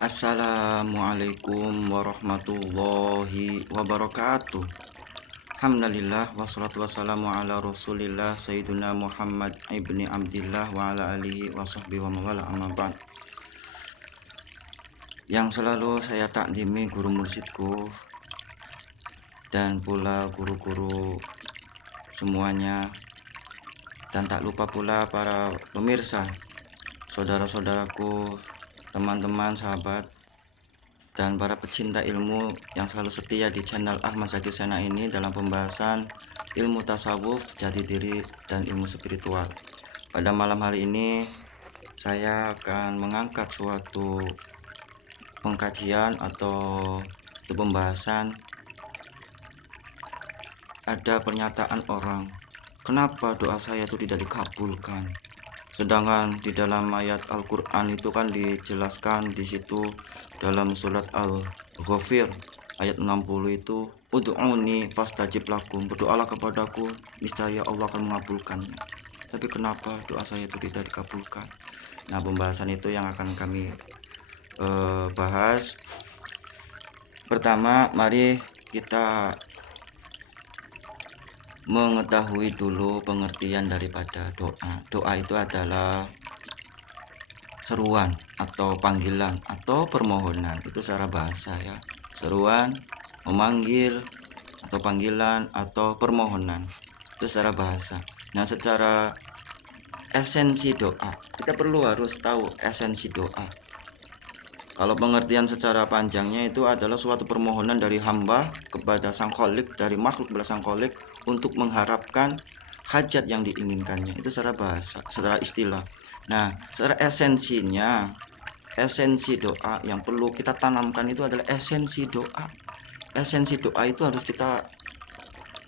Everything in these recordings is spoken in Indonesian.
Assalamualaikum warahmatullahi wabarakatuh. Alhamdulillah wassalatu wassalamu ala Rasulillah Sayyidina Muhammad ibni Abdillah wa ala alihi wa sahbihi wa mawala amma ba'd. Yang selalu saya takdimi guru mursyidku dan pula guru-guru semuanya, dan tak lupa pula para pemirsa, saudara-saudaraku, teman-teman, sahabat, dan para pecinta ilmu yang selalu setia di channel Ahmad Zaki Sena ini dalam pembahasan ilmu tasawuf, jati diri, dan ilmu spiritual. Pada malam hari ini saya akan mengangkat suatu pengkajian atau pembahasan. Ada pernyataan orang, kenapa doa saya itu tidak dikabulkan? Sedangkan di dalam ayat Al-Quran itu kan dijelaskan di situ dalam surat Al-Ghafir ayat 60 itu, ud'uni fastajib lakum, berdoalah kepadaku niscaya Allah akan mengabulkan. Tapi kenapa doa saya itu tidak dikabulkan? Nah, pembahasan itu yang akan kami bahas. Pertama, mari kita mengetahui dulu pengertian daripada doa. Doa itu adalah seruan atau panggilan atau permohonan, itu secara bahasa ya. Seruan, memanggil, atau panggilan atau permohonan, itu secara bahasa. Nah, secara esensi doa, kita perlu harus tahu esensi doa. Kalau pengertian secara panjangnya itu adalah suatu permohonan dari hamba kepada sang kholik, dari makhluk kepada sang kholik, untuk mengharapkan hajat yang diinginkannya. Itu secara bahasa, secara istilah. Nah, secara esensinya, esensi doa yang perlu kita tanamkan itu adalah esensi doa. Esensi doa itu harus kita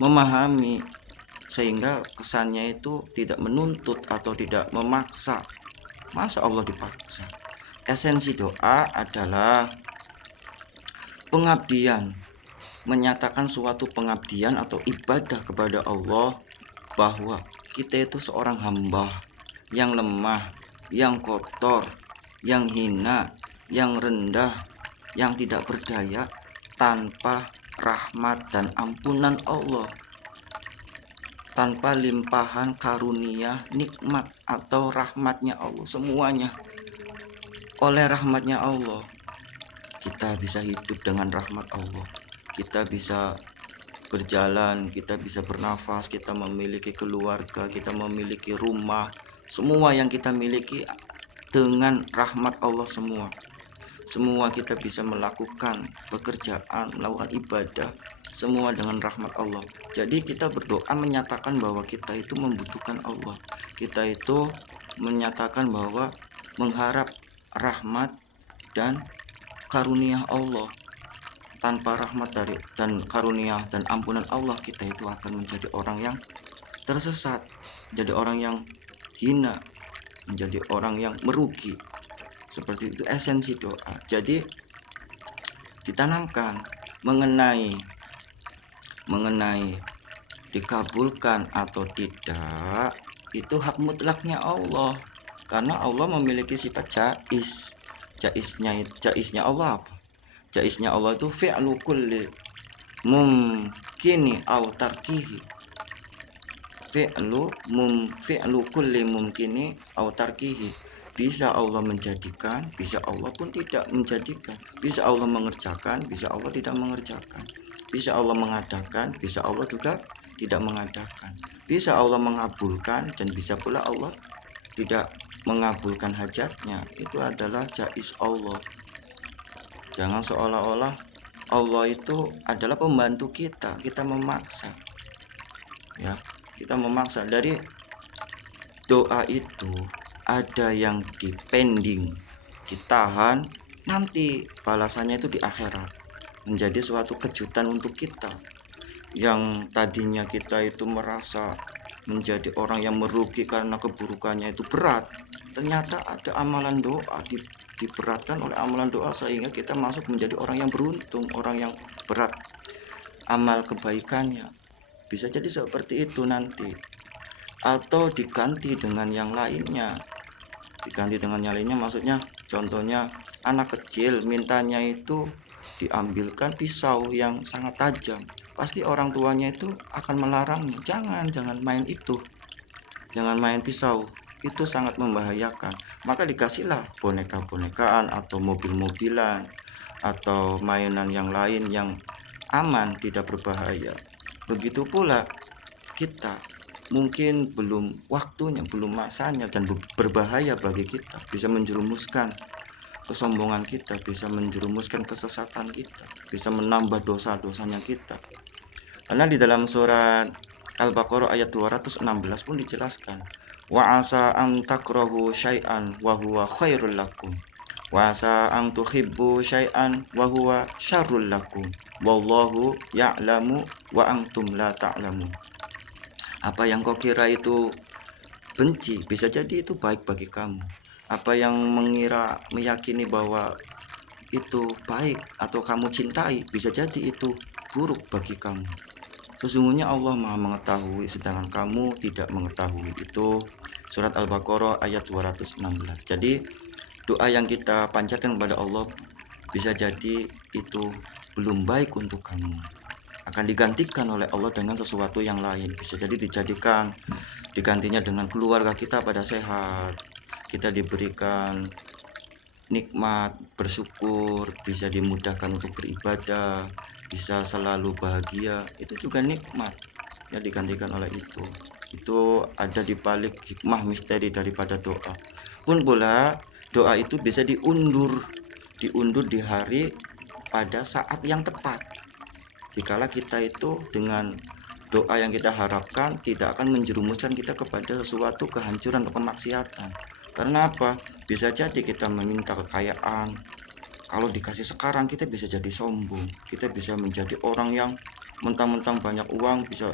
memahami sehingga kesannya itu tidak menuntut atau tidak memaksa. Masa Allah dipaksa? Esensi doa adalah pengabdian, menyatakan suatu pengabdian atau ibadah kepada Allah, bahwa kita itu seorang hamba yang lemah, yang kotor, yang hina, yang rendah, yang tidak berdaya, tanpa rahmat dan ampunan Allah, tanpa limpahan karunia, nikmat atau rahmatnya Allah. Semuanya oleh rahmatnya Allah kita bisa hidup, dengan rahmat Allah kita bisa berjalan, kita bisa bernafas, kita memiliki keluarga, kita memiliki rumah. Semua yang kita miliki dengan rahmat Allah. Semua kita bisa melakukan pekerjaan, melakukan ibadah, semua dengan rahmat Allah. Jadi kita berdoa menyatakan bahwa kita itu membutuhkan Allah. Kita itu menyatakan bahwa mengharap rahmat dan karunia Allah. Tanpa rahmat dari dan karunia dan ampunan Allah, kita itu akan menjadi orang yang tersesat, menjadi orang yang hina, menjadi orang yang merugi. Seperti itu esensi doa. Jadi ditanamkan mengenai dikabulkan atau tidak, itu hak mutlaknya Allah. Karena Allah memiliki sifat jaiz. Jaiznya Allah apa? Jaiznya Allah itu fi'lu kulli mumkini aw tarkihi. Fi'lu kulli mumkini aw tarkihi. Bisa Allah menjadikan, bisa Allah pun tidak menjadikan. Bisa Allah mengerjakan, bisa Allah tidak mengerjakan. Bisa Allah mengadakan, bisa Allah juga tidak mengadakan. Bisa Allah mengabulkan, dan bisa pula Allah tidak mengabulkan hajatnya. Itu adalah jaiz Allah. Jangan seolah-olah Allah itu adalah pembantu kita memaksa. Ya, kita memaksa. Dari doa itu ada yang dipending, ditahan, nanti balasannya itu di akhirat. Menjadi suatu kejutan untuk kita. Yang tadinya kita itu merasa menjadi orang yang merugi karena keburukannya itu berat, ternyata ada amalan doa, diberatkan oleh amalan doa sehingga kita masuk menjadi orang yang beruntung, orang yang berat amal kebaikannya. Bisa jadi seperti itu nanti, atau diganti dengan yang lainnya. Maksudnya contohnya Anak kecil mintanya itu diambilkan pisau yang sangat tajam, pasti orang tuanya itu akan melarangnya, jangan main itu, jangan main pisau, itu sangat membahayakan. Maka dikasihlah boneka-bonekaan atau mobil-mobilan atau mainan yang lain yang aman, tidak berbahaya. Begitu pula kita, mungkin belum waktunya, belum masanya, dan berbahaya bagi kita, bisa menjerumuskan kesombongan kita, bisa menjerumuskan kesesatan kita, bisa menambah dosa-dosanya kita. Karena di dalam surat Al-Baqarah ayat 216 pun dijelaskan, wa asa an takrahu syai'an wa huwa khairul lakum wa asa an tuhibbu syai'an wa huwa syarrul lakum wallahu ya'lamu wa antum la ta'lamun. Apa yang kau kira itu benci, bisa jadi itu baik bagi kamu. Apa yang meyakini bahwa itu baik atau kamu cintai, bisa jadi itu buruk bagi kamu. Sesungguhnya Allah Maha mengetahui, sedangkan kamu tidak mengetahui. Itu surat Al-Baqarah ayat 216. Jadi doa yang kita panjatkan kepada Allah bisa jadi itu belum baik untuk kamu, akan digantikan oleh Allah dengan sesuatu yang lain. Bisa jadi digantinya dengan keluarga kita pada sehat, kita diberikan nikmat, bersyukur, bisa dimudahkan untuk beribadah, bisa selalu bahagia, itu juga nikmat ya, digantikan oleh itu ada di balik hikmah misteri daripada doa. Pun pula doa itu bisa diundur di hari pada saat yang tepat, dikala kita itu dengan doa yang kita harapkan tidak akan menjerumuskan kita kepada sesuatu kehancuran atau kemaksiatan. Karena apa? Bisa jadi kita meminta kekayaan, kalau dikasih sekarang kita bisa jadi sombong, kita bisa menjadi orang yang mentang-mentang banyak uang bisa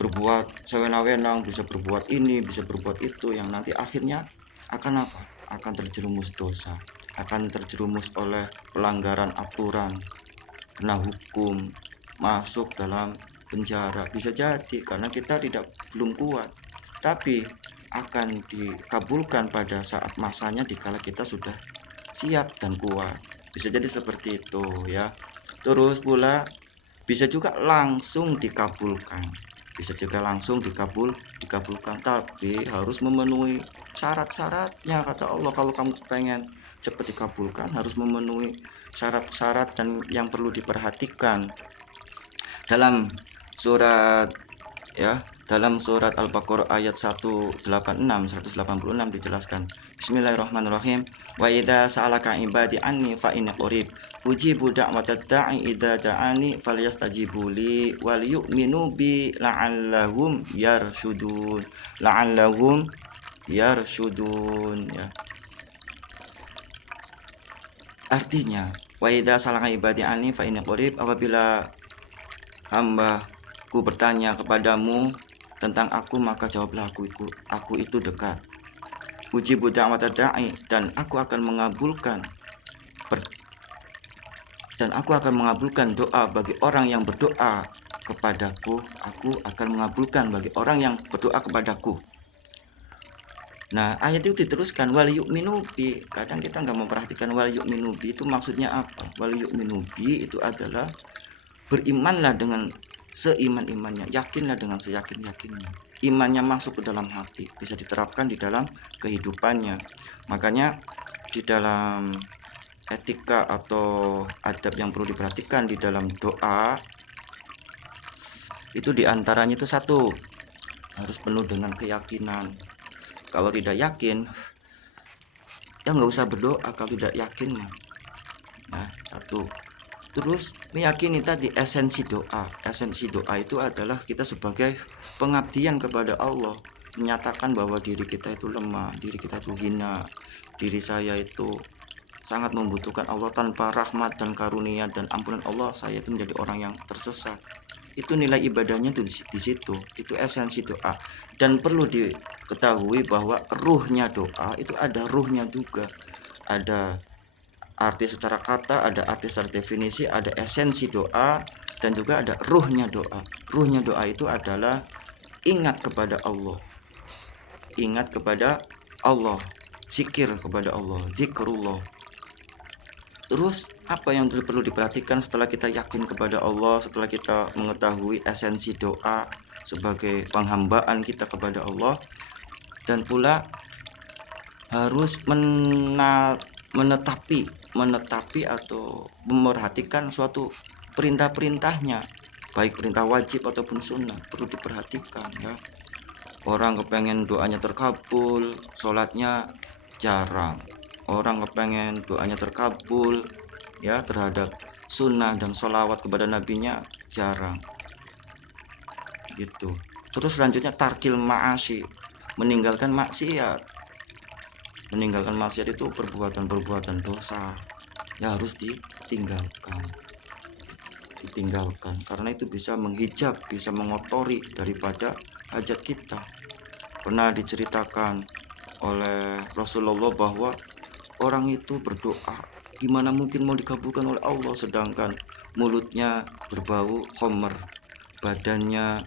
berbuat sewenang-wenang, bisa berbuat ini, bisa berbuat itu, yang nanti akhirnya akan apa? Akan terjerumus dosa, akan terjerumus oleh pelanggaran aturan, kena hukum, masuk dalam penjara. Bisa jadi karena kita belum kuat, tapi akan dikabulkan pada saat masanya dikala kita sudah siap dan kuat. Bisa jadi seperti itu ya. Terus pula bisa juga langsung dikabulkan, bisa juga langsung dikabulkan, tapi harus memenuhi syarat-syaratnya. Kata Allah, kalau kamu pengen cepat dikabulkan harus memenuhi syarat-syarat dan yang perlu diperhatikan. Dalam surat Al-Baqarah ayat 186 dijelaskan, Bismillahirrahmanirrahim, wa idza sa'alaka ibadi anni fa inni qarib ujibu da'watad da'i idza da'ani falyastajibu li wal yu'minu bi la'allahum yarshudun ya. Artinya, wa idza sa'alaka ibadi anni fa inni qarib, apabila hambaku bertanya kepadamu tentang aku, maka jawablah aku itu dekat. Ujibu da'watad da'i, dan aku akan mengabulkan doa bagi orang yang berdoa kepadaku. Aku akan mengabulkan bagi orang yang berdoa kepadaku. Nah, ayat itu diteruskan wal yu'minu bi. Kadang kita nggak memperhatikan wal yu'minu bi itu maksudnya apa. Wal yu'minu bi itu adalah berimanlah dengan seiman-imannya, yakinlah dengan seyakin-yakinnya. Imannya masuk ke dalam hati, bisa diterapkan di dalam kehidupannya. Makanya di dalam etika atau adab yang perlu diperhatikan di dalam doa itu diantaranya itu satu, harus penuh dengan keyakinan. Kalau tidak yakin ya nggak usah berdoa kalau tidak yakin. Nah, satu. Terus meyakini tadi esensi doa. Esensi doa itu adalah kita sebagai pengabdian kepada Allah, menyatakan bahwa diri kita itu lemah, diri kita itu hina, diri saya itu sangat membutuhkan Allah. Tanpa rahmat dan karunia dan ampunan Allah, saya itu menjadi orang yang tersesat. Itu nilai ibadahnya di situ. Itu esensi doa. Dan perlu diketahui bahwa ruhnya doa itu ada ruhnya juga. Ada arti secara kata, ada arti secara definisi, ada esensi doa, dan juga ada ruhnya doa. Ruhnya doa itu adalah ingat kepada Allah, zikir kepada Allah, zikrullah. Terus apa yang perlu diperhatikan setelah kita yakin kepada Allah, setelah kita mengetahui esensi doa sebagai penghambaan kita kepada Allah, dan pula harus menetapi atau memerhatikan suatu perintah-perintahnya, baik perintah wajib ataupun sunnah, perlu diperhatikan ya. Orang kepengen doanya terkabul, sholatnya jarang. Orang kepengen doanya terkabul ya terhadap sunnah dan sholawat kepada nabinya jarang gitu. Terus selanjutnya tarkil ma'asi, meninggalkan maksiat. Meninggalkan maksiat itu perbuatan-perbuatan dosa ya harus ditinggalkan karena itu bisa menghijab, bisa mengotori daripada hajat kita. Pernah diceritakan oleh Rasulullah bahwa orang itu berdoa, gimana mungkin mau dikabulkan oleh Allah sedangkan mulutnya berbau khamr, badannya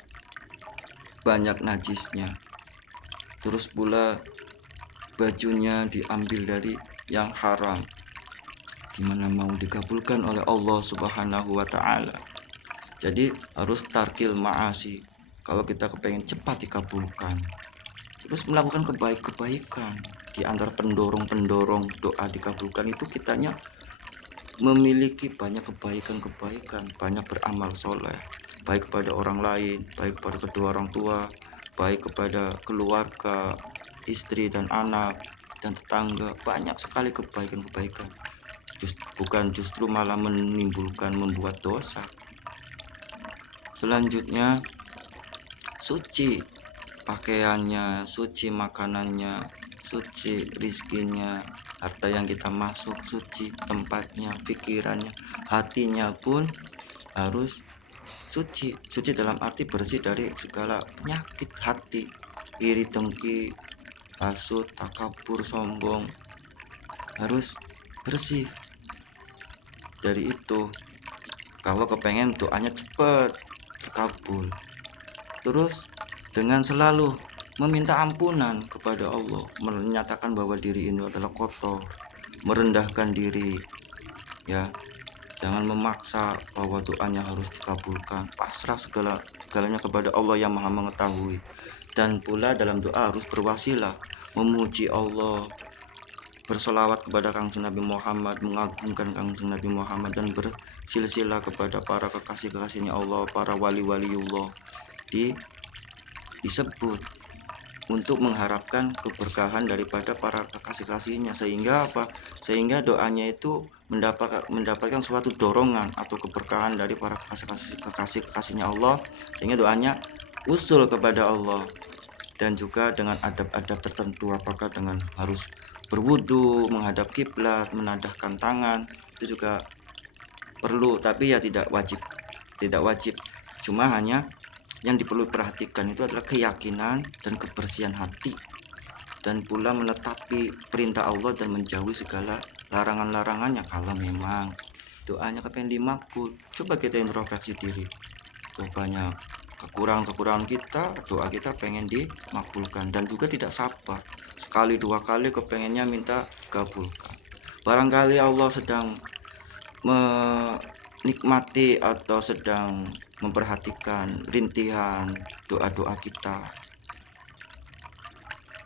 banyak najisnya, terus pula bajunya diambil dari yang haram. Gimana mau dikabulkan oleh Allah Subhanahu wa ta'ala. Jadi harus tarkil ma'asi kalau kita kepengen cepat dikabulkan. Terus melakukan kebaikan. Di antara pendorong-pendorong doa dikabulkan itu kitanya memiliki banyak kebaikan, banyak beramal soleh, baik kepada orang lain, baik kepada kedua orang tua, baik kepada keluarga, istri dan anak dan tetangga. Banyak sekali kebaikan, bukan justru malah menimbulkan membuat dosa. Selanjutnya suci pakaiannya, suci makanannya, suci rizkinya, harta yang kita masuk suci, tempatnya, pikirannya, hatinya pun harus suci dalam arti bersih dari segala penyakit hati, iri, dengki, hasut, takabur, sombong, harus bersih dari itu kalau kepengen doanya cepat terkabul. Terus dengan selalu meminta ampunan kepada Allah, menyatakan bahwa diri ini adalah kotor, merendahkan diri ya, jangan memaksa bahwa doanya harus dikabulkan, pasrah segalanya kepada Allah yang Maha mengetahui. Dan pula dalam doa harus berwasilah, memuji Allah, berselawat kepada Kangjeng Nabi Muhammad, mengagungkan Kangjeng Nabi Muhammad, dan bersilsilah kepada para kekasih-kekasihnya Allah, para wali-waliullah disebut untuk mengharapkan keberkahan daripada para kekasih-kasihnya, sehingga apa? Sehingga doanya itu mendapatkan suatu dorongan atau keberkahan dari para kekasih-kekasihnya Allah, sehingga doanya usul kepada Allah. Dan juga dengan adab-adab tertentu, apakah dengan harus berwudu, menghadap kiblat, menadahkan tangan, itu juga perlu, tapi ya tidak wajib, cuma hanya yang diperlu perhatikan itu adalah keyakinan dan kebersihan hati, dan pula menetapi perintah Allah dan menjauhi segala larangan-larangannya. Kalau memang doanya kepengen dimakbul, coba kita introspeksi diri, banyak kekurangan kita, doa kita pengen dimakbulkan dan juga tidak sabar, sekali dua kali kepengennya minta kabulkan. Barangkali Allah sedang menikmati atau sedang memperhatikan rintihan doa-doa kita,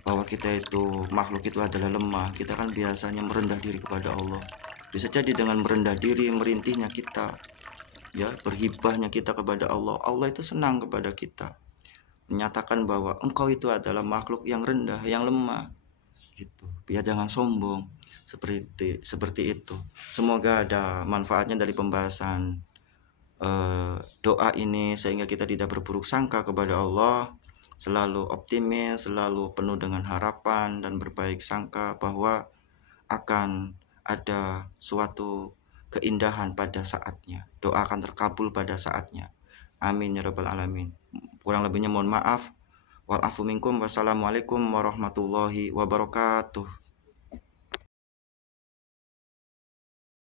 bahwa kita itu makhluk itu adalah lemah. Kita kan biasanya merendah diri kepada Allah. Bisa jadi dengan merendah diri, merintihnya kita ya, berhibahnya kita kepada Allah, Allah itu senang kepada kita, menyatakan bahwa engkau itu adalah makhluk yang rendah, yang lemah gitu. Biar jangan sombong, seperti itu. Semoga ada manfaatnya dari pembahasan doa ini, sehingga kita tidak berburuk sangka kepada Allah, selalu optimis, selalu penuh dengan harapan dan berbaik sangka bahwa akan ada suatu keindahan pada saatnya, doa akan terkabul pada saatnya. Amin ya rabbal alamin. Kurang lebihnya mohon maaf. Wal afu minkum. Wassalamualaikum warahmatullahi wabarakatuh.